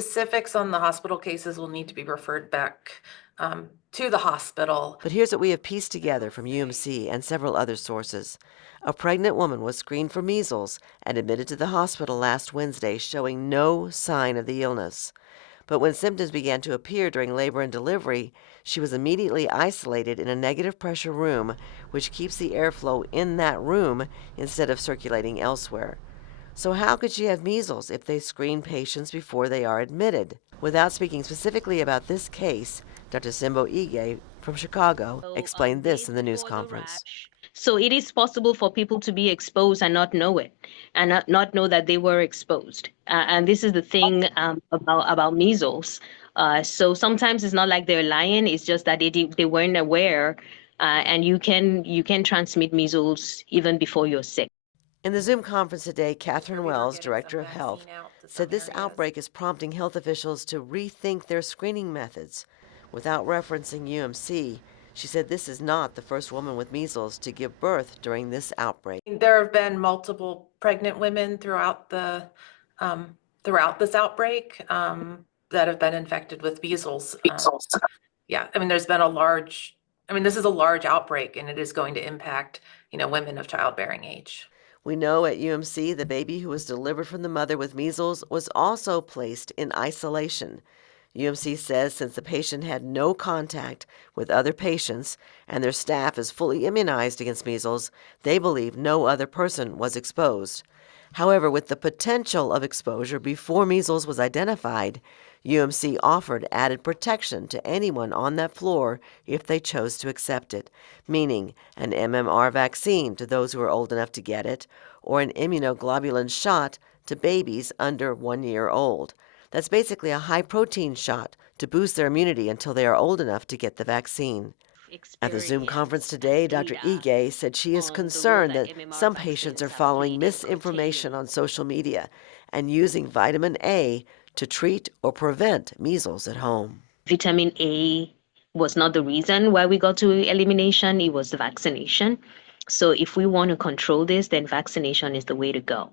specifics on the hospital cases will need to be referred back to the hospital. But here's what we have pieced I together will from say, UMC and several other sources. A pregnant woman was screened for measles and admitted to the hospital last Wednesday, showing no sign of the illness. But when symptoms began to appear during labor and delivery, she was immediately isolated in a negative pressure room, which keeps the airflow in that room instead of circulating elsewhere. So, how could she have measles if they screen patients before they are admitted? Without speaking specifically about this case, Dr. Simbo Ige from Chicago explained this Days in the news before the conference. rash. So it is possible for people to be exposed and not know it, and not know that they were exposed. And this is the thing about measles. So sometimes it's not like they're lying; it's just that they weren't aware, and you can transmit measles even before you're sick. In the Zoom conference today, make sure Catherine we are Wells, getting director some of health, vaccine out to said some this areas. outbreak is prompting health officials to rethink their screening methods. Without referencing UMC, she said this is not the first woman with measles to give birth during this outbreak. There have been multiple pregnant women throughout this outbreak that have been infected with measles. Yeah, I mean, this is a large outbreak, and it is going to impact, women of childbearing age. We know at UMC the baby who was delivered from the mother with measles was also placed in isolation. UMC says since the patient had no contact with other patients and their staff is fully immunized against measles, they believe no other person was exposed. However, with the potential of exposure before measles was identified, UMC offered added protection to anyone on that floor if they chose to accept it, meaning an MMR vaccine to those who are old enough to get it, or an immunoglobulin shot to babies under 1 year old. That's basically a high protein shot to boost their immunity until they are old enough to get the vaccine. At the Zoom conference Experience today, and Dr. data Ige said she is on the role concerned that that MMR some patients are vaccines have following played in misinformation containing. on social media and using vitamin A to treat or prevent measles at home. Vitamin A was not the reason why we got to elimination, it was the vaccination. So if we want to control this, then vaccination is the way to go.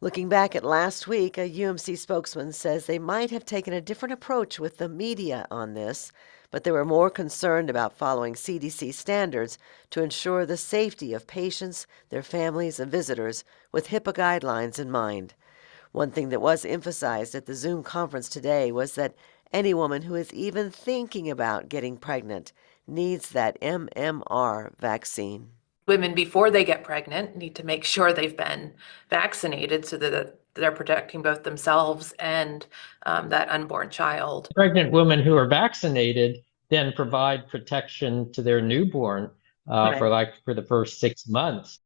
Looking back at last week, a UMC spokesman says they might have taken a different approach with the media on this, but they were more concerned about following CDC standards to ensure the safety of patients, their families, and visitors with HIPAA guidelines in mind. One thing that was emphasized at the Zoom conference today was that any woman who is even thinking about getting pregnant needs that MMR vaccine. Women before they get pregnant need to make sure they've been vaccinated so that they're protecting both themselves and that unborn child. Pregnant women who are vaccinated then provide protection to their newborn Right. for the first 6 months.